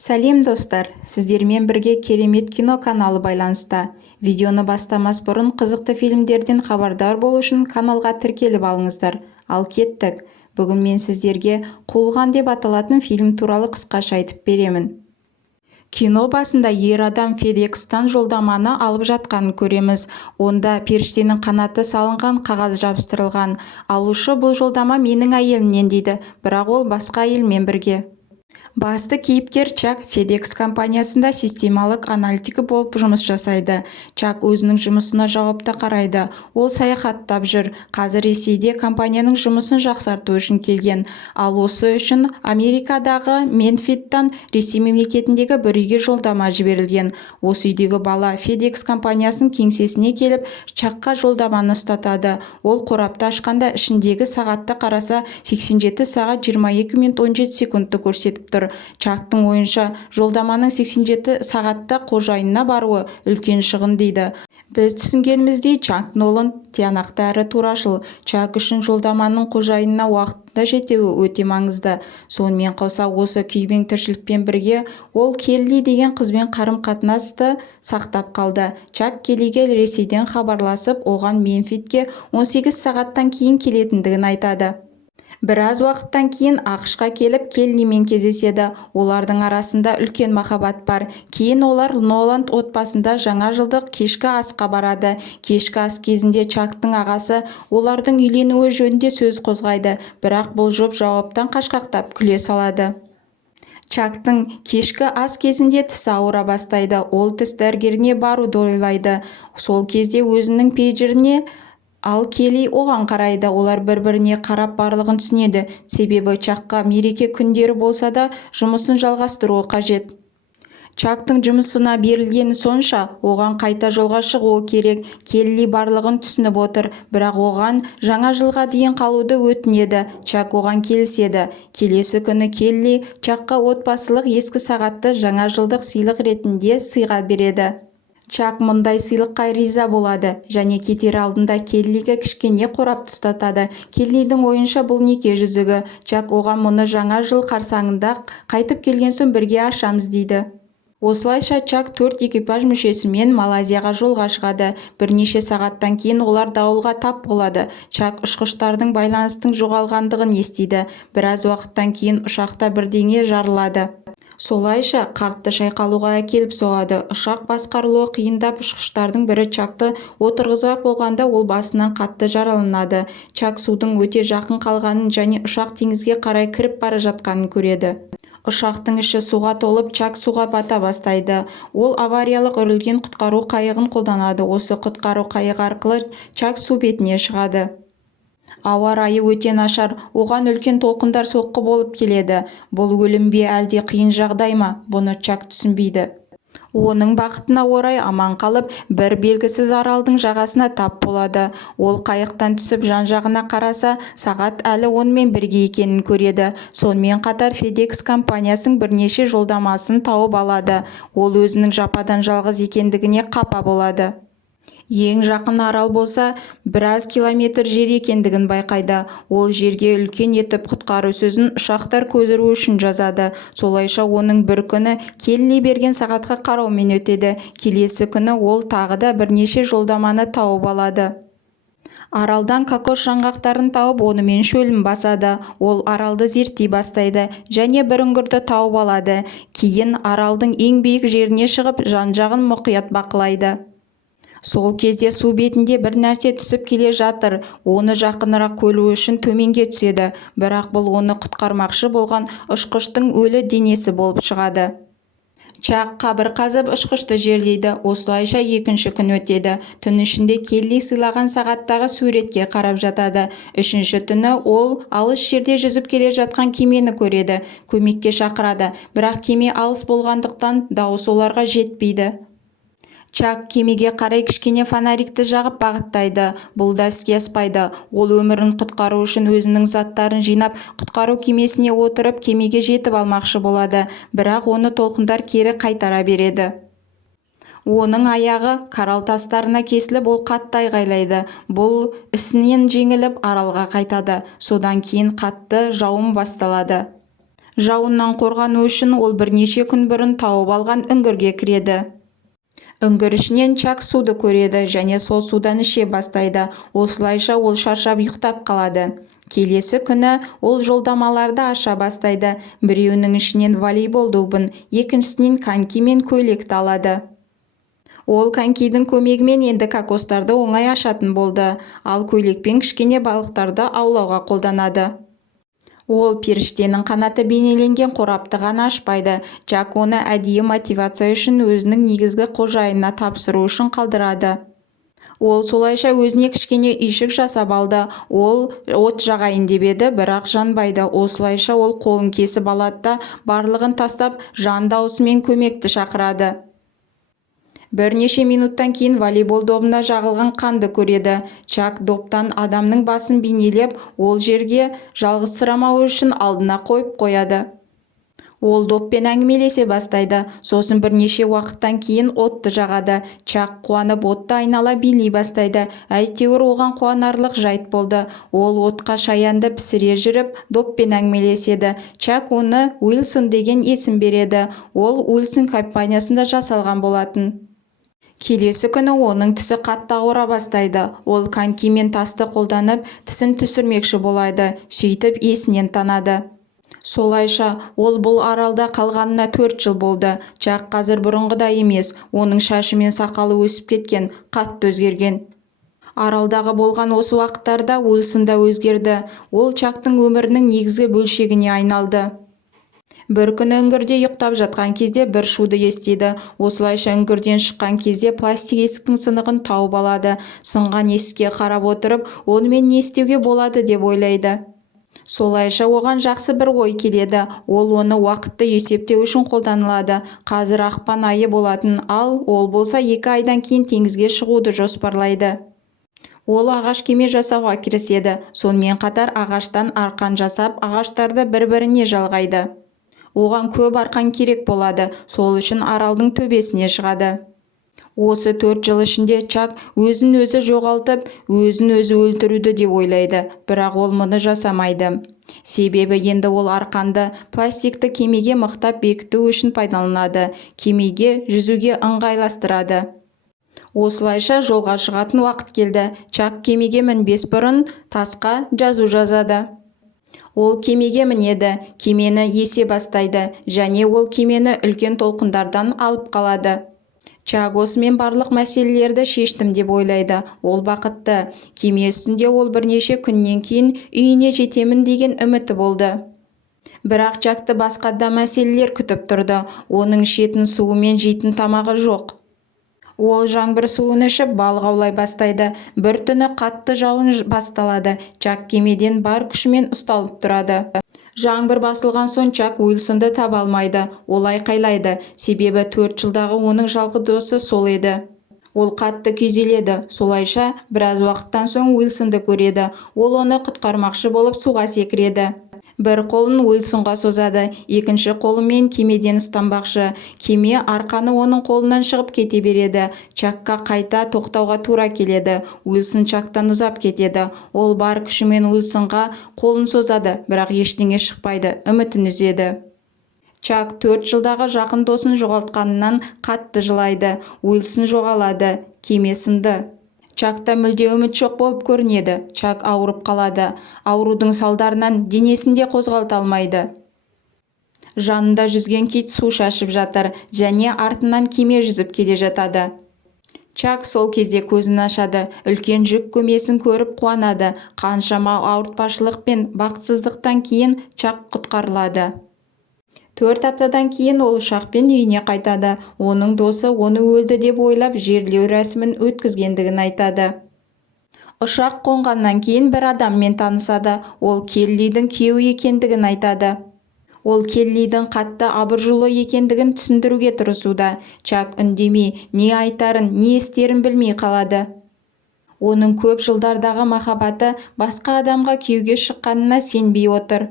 Сәлем достар, сіздермен бірге керемет кино каналы байланыста. Видеоны бастамас бұрын қызықты фильмдерден хабардар болу үшін каналға тіркеліп алыңыздар. Ал кеттік. Бүгін мен сіздерге «Қуылған» деп аталатын фильм туралы қысқаша айтып беремін. Кино басында ер адам FedEx-тан жолдаманы алып жатқанын көреміз. Онда періштенің қанаты салынған қағаз жабыстырылған. Алушы бұл жолдама менің әйелімнен дейді, бірақ ол басқа әйелмен бірге. Басты кейіпкер Чак FedEx компаниясында системалық аналитигі болып жұмыс жасайды. Чак өзінің жұмысына жауапты қарайды. Ол саяхаттап жүр. Қазір Ресейде компанияның жұмысын жақсарту үшін келген. Ал осы үшін Америкадағы Менфиттан Ресей мемлекетіндегі бір үйге жолдама жіберілген. Осы үйдегі бала FedEx компаниясының кеңсесіне келіп, Чакқа жолдаманы ұстатады. Ол қорапты ашқанда ішіндегі сағатты қараса 87 сағат 22 минут 17 секундты көрсетіп тұр. Чактың ойынша жолдаманың 87 сағатта қожайынына баруы үлкен шығын дейді. Біз түсінгеніміздей, Чак Нолан тиянақты әрі турашыл. Чак үшін жолдаманың қожайынына уақытында жетуі өте маңызды. Сонымен қоса осы күйбең тіршілікпен бірге ол Келли деген қызбен қарым-қатынасты сақтап қалды. Чак Келлиге Ресейден хабарласып, оған Менфитке 18 сағаттан кейін келетіндігін айтады. Біраз уақыттан кейін ақшқа келіп Келлимен кездеседі. Олардың арасында үлкен махаббат бар. Кейін олар Ноланд отбасында жаңа жылдық кешкі асқа барады. Кешкі ас кезінде Чактың ағасы олардың үйленуі жөнінде сөз қозғайды, бірақ бұл жұп жауаптан қашқақтап күле салады. Чактың кешкі ас кезінде тісі ауыра бастайды. Ол тіс дәрігеріне баруды ойлайды. Сол кезде өзінің пейджеріне Ал Келли оған қарайды. Олар бір-біріне қарап барлығын түсінеді. Себебі Чакқа мереке күндері болса да жұмысын жалғастыруы қажет. Чактың жұмысына берілгені сонша, оған қайта жолға шығуы керек. Келли барлығын түсініп отыр, бірақ оған жаңа жылға дейін қалуды өтінеді. Чак оған келіседі. Келесі күні Келли Чакқа отбасылық ескі сағатты жаңа жылдық сыйлық ретінде сыйға береді. Чак мұндай сыйлыққа риза болады және кетер алдында Келлиге кішкене қорапты ұстатады. Келлидің ойынша бұл неке жүзігі. Чак оған мұны жаңа жыл қарсаңында қайтып келген соң бірге ашамыз дейді. Осылайша Чак 4 экипаж мүшесімен Малайзияға жолға шығады. Бірнеше сағаттан кейін олар дауылға тап болады. Чак ұшқыштардың байланыстың жоғалғандығын естиді. Біраз уақыттан кейін ұшақта бірдеңе жарылады. Солайша қатты шайқалуға әкеліп соғады. Ұшақ басқарылуы қиындап, ұшқыштардың бірі Чакты отырғызбақ болғанда ол басынан қатты жараланады. Чак судың өте жақын қалғанын және ұшақ теңізге қарай кіріп бара жатқанын көреді. Ұшақтың іші суға толып, Чак суға бата бастайды. Ол авариялық үрілген құтқару қайығын қолданады. Осы құтқару қайығы арқылы Чак су бетіне шығады. Ауа райы өте нашар, оған үлкен толқындар соққы болып келеді. Бұл өлім бе әлде қиын жағдай ма? Бұны Чак түсінбейді. Оның бақытына орай аман қалып, бір белгісіз аралдың жағасына тап болады. Ол қайықтан түсіп жан-жағына қараса, сағат әлі онымен бірге екенін көреді. Сонымен қатар FedEx компаниясының бірнеше жолдамасын тауып алады. Ол өзінің жападан жалғыз екендігіне қапа болады. Ең жақын арал болса, біраз километр жер екендігін байқайды. Ол жерге үлкен етіп құтқару сөзін ұшақтар көздіру үшін жазады. Солайша оның бір күні Келли берген сағатқа қараумен өтеді. Келесі күні ол тағы да бірнеше жолдаманы тауып алады. Аралдан кокос жаңғақтарын тауып, онымен шөлін басады. Ол аралды зерттей бастайды және бір үңгірді тауып алады. Кейін аралдың ең биік жеріне шығып, жан-жағын мұқият бақылайды. Сол кезде су бетінде бір нәрсе түсіп келе жатыр. Оны жақынырақ көру үшін төменге түседі, бірақ бұл оны құтқармақшы болған ұшқыштың өлі денесі болып шығады. Чак қабір қазып ұшқышты жерлейді. Осылайша екінші күн өтеді. Түн ішінде Келли сыйлаған сағаттағы суретке қарап жатады. Үшінші түні ол алыс жерде жүзіп келе жатқан кемені көреді. Көмекке шақырады, бірақ кеме алыс болғандықтан дауыс оларға жетпейді. Чак кемеге қарай кішкене фонарикті жағып бағыттайды. Бұл да іске аспайды. Ол өмірін құтқару үшін өзінің заттарын жинап, құтқару кемесіне отырып, кемеге жетіп алмақшы болады, бірақ оны толқындар кері қайтара береді. Оның аяғы карал тастарына кесіліп, ол қатты айғайлайды. Бұл ісінен жеңіліп аралға қайтады. Содан кейін қатты жауын басталады. Жауыннан қорғану үшін ол бірнеше күн бұрын тауып алған үңгірге кіреді. Үңгір ішінен Чак суды көреді және сол судан іше бастайды. Осылайша ол шаршап ұйықтап қалады. Келесі күні ол жолдамаларды аша бастайды. Біреуінің ішінен волейбол добын, екіншісінен коньки мен көйлекті алады. Ол конькидің көмегімен енді кокостарды оңай ашатын болды, ал көйлекпен кішкене балықтарды аулауға қолданады. Ол періштенің қанаты бейнеленген қорапты ғана ашпайды. Чак оны әдейі мотивация үшін өзінің негізгі қожайынына тапсыру үшін қалдырады. Ол солайша өзіне кішкене үйшік жасап алды. Ол от жағайын деп еді, бірақ жанбайды. Осылайша ол қолын кесіп алады да барлығын тастап жан даусымен көмекті шақырады. Бірнеше минуттан кейін волейбол добында жағылған қанды көреді. Чак доптан адамның басын бейнелеп, ол жерге жалғызсырамау үшін алдына қойып қояды. Ол доппен әңгімелесе бастайды. Сосын бірнеше уақыттан кейін отты жағады. Чак қуанып отты айнала билей бастайды. Әйтеуір оған қуанарлық жайт болды. Ол отқа шаянды пісіре жүріп, доппен әңгімелеседі. Чак оны Уилсон деген есім береді. Ол Уилсон компаниясында жасалған болатын. Келесі күні оның тісі қатты ауыра бастайды. Ол коньки мен тасты қолданып, тісін түсірмекші болады. Сөйтіп есінен танады. Солайша ол бұл аралда қалғанына 4 жыл болды. Чак қазір бұрынғыдай емес. Оның шашы мен сақалы өсіп кеткен, қатты өзгерген. Аралдағы болған осы уақыттарда Уилсон да өзгерді. Ол Чактың өмірінің негізгі бөлшегіне айналды. Бір күні үңгірде ұйықтап жатқан кезде бір шуды естиді. Осылайша үңгірден шыққан кезде пластик есіктің сынығын тауып алады. Сынған есікке қарап отырып, онымен не істеуге болады деп ойлайды. Солайша оған жақсы бір ой келеді. Ол оны уақытты есептеу үшін қолданылады. Қазір ақпан айы болатын, ал ол болса 2 айдан кейін теңізге шығуды жоспарлайды. Ол ағаш кеме жасауға кіріседі. Сонымен қатар ағаштан арқан жасап, ағаштарды бір-біріне жалғайды. Оған көп арқан керек болады. Сол үшін аралдың төбесіне шығады. Осы 4 жыл ішінде Чак өзін-өзі жоғалтып, өзін-өзі өлтіруді деп ойлайды, бірақ ол мұны жасамайды. Себебі енді ол арқанды пластикті кемеге мықтап бекіту үшін пайдаланады. Кемеге жүзуге ыңғайластырады. Осылайша жолға шығатын уақыт келді. Чак кемеге мінбес бұрын тасқа жазу жазады. Ол кемеге мінеді, кемені есе бастайды, және ол кемені үлкен толқындардан алып қалады. Чак осымен барлық мәселелерді шештім деп ойлайды. Ол бақытты. Кеме үстінде ол бірнеше күннен кейін үйіне жетемін деген үміті болды. Бірақ Чакты басқа да мәселелер күтіп тұрды. Оның ішетін суы мен жейтін тамағы жоқ. Ол жаңбыр суын ішіп балық аулай бастайды. Бір түні қатты жауын басталады. Чак кемеден бар күшімен ұсталып тұрады. Жаңбыр басылған соң Чак Уилсонды таба алмайды. Ол айқайлайды. Себебі 4 жылдағы оның жалғыз досы сол еді. Ол қатты күйзеледі. Солайша біраз уақыттан соң Уилсонды көреді. Ол оны құтқармақшы болып суға секіреді. Бір қолын Уилсонға созады, екінші қолымен кемеден ұстанбақшы. Кеме арқаны оның қолынан шығып кете береді. Чакқа қайта тоқтауға тура келеді. Уилсон Чактан ұзап кетеді. Ол бар күшімен Уилсонға қолын созады, бірақ ештеңе шықпайды, үмітін үзеді. Чак 4 жылдағы жақын досын жоғалтқанынан қатты жылайды. Уилсон жоғалады, кеме сынды. Чакта мүлде үміт жоқ болып көрінеді. Чак ауырып қалады. Аурудың салдарынан денесінде қозғалта алмайды. Жанында жүзген кит су шашып жатыр және артынан кеме жүзіп келе жатады. Чак сол кезде көзін ашады. Үлкен жүк кемесін көріп қуанады. Қаншама ауыртпашылық пен бақытсыздықтан кейін Чак құтқарылады. 4 аптадан кейін ол ұшақпен үйіне қайтады. Оның досы оны өлді деп ойлап жерлеу рәсімін өткізгендігін айтады. Ұшақ қонғаннан кейін бір адаммен танысады. Ол Келлидің күйеуі екендігін айтады. Ол Келлидің қатты абыржулы екендігін түсіндіруге тырысуда. Чак үндемей, не айтарын, не істерін білмей қалады. Оның көп жылдардағы махаббаты басқа адамға күйеуге шыққанына сенбей отыр.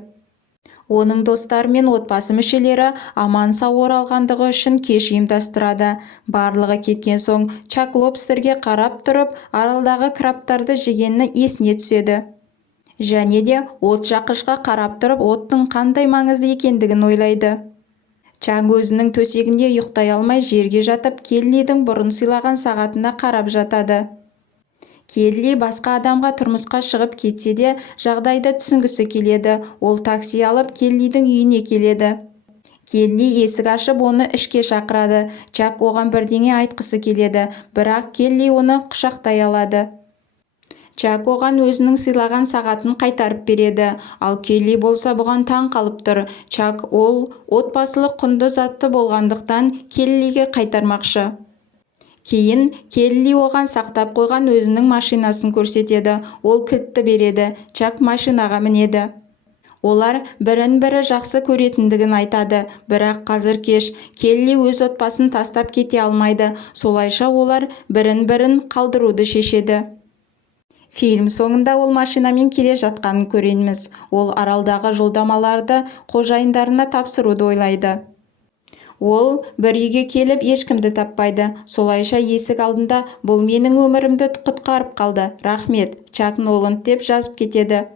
Оның достары мен отбасы мүшелері аман сау оралғандығы үшін кеш ұйымдастырады. Барлығы кеткен соң Чак лобстерге қарап тұрып, аралдағы крабтарды жегені есіне түседі. және де от жаққышқа қарап тұрып оттың қандай маңызды екендігін ойлайды. Чак өзінің төсегінде ұйықтай алмай жерге жатып, Келлидің бұрын сыйлаған сағатына қарап жатады. Келли басқа адамға тұрмысқа шығып кетсе де, жағдайды түсінгісі келеді. Ол такси алып Келлидің үйіне келеді. Келли есік ашып, оны ішке шақырады. Чак оған бірдеңе айтқысы келеді, бірақ Келли оны құшақтай алады. Чак оған өзінің сыйлаған сағатын қайтарып береді, ал Келли болса бұған таң қалып тұр. Чак ол отбасылық құнды затты болғандықтан Келлиге қайтармақшы. Кейін Келли оған сақтап қойған өзінің машинасын көрсетеді. Ол кілтті береді. Чак машинаға мінеді. Олар бірін-бірі жақсы көретіндігін айтады, бірақ қазір кеш. Келли өз отбасын тастап кете алмайды. Солайша олар бірін-бірін қалдыруды шешеді. Фильм соңында ол машинамен келе жатқанын көреміз. Ол аралдағы жолдамаларды қожайындарына тапсыруды ойлайды. Ол бір үйге келіп ешкімді таппайды. Солайша есік алдында "Бұл менің өмірімді құтқарып қалды. Рахмет, Чак Ноланд" деп жазып кетеді.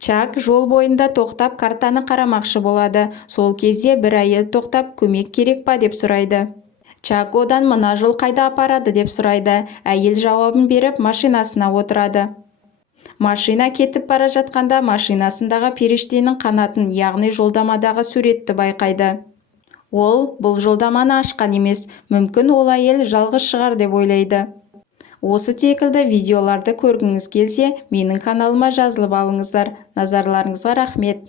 Чак жол бойында тоқтап картаны қарамақшы болады. Сол кезде бір әйел тоқтап "Көмек керек па?" деп сұрайды. Чак одан "Мына жол қайда апарады?" деп сұрайды. Әйел жауабын беріп машинасына отырады. Машина кетіп бара жатқанда машинасындағы періштенің қанатын, яғни жолдамадағы суретті байқайды. Ол бұл жолдаманы ашқан емес, мүмкін ол әйел жалғыз шығар деп ойлайды. Осы секілді видеоларды көргіңіз келсе, менің каналыма жазылып алыңыздар. Назарларыңызға рахмет.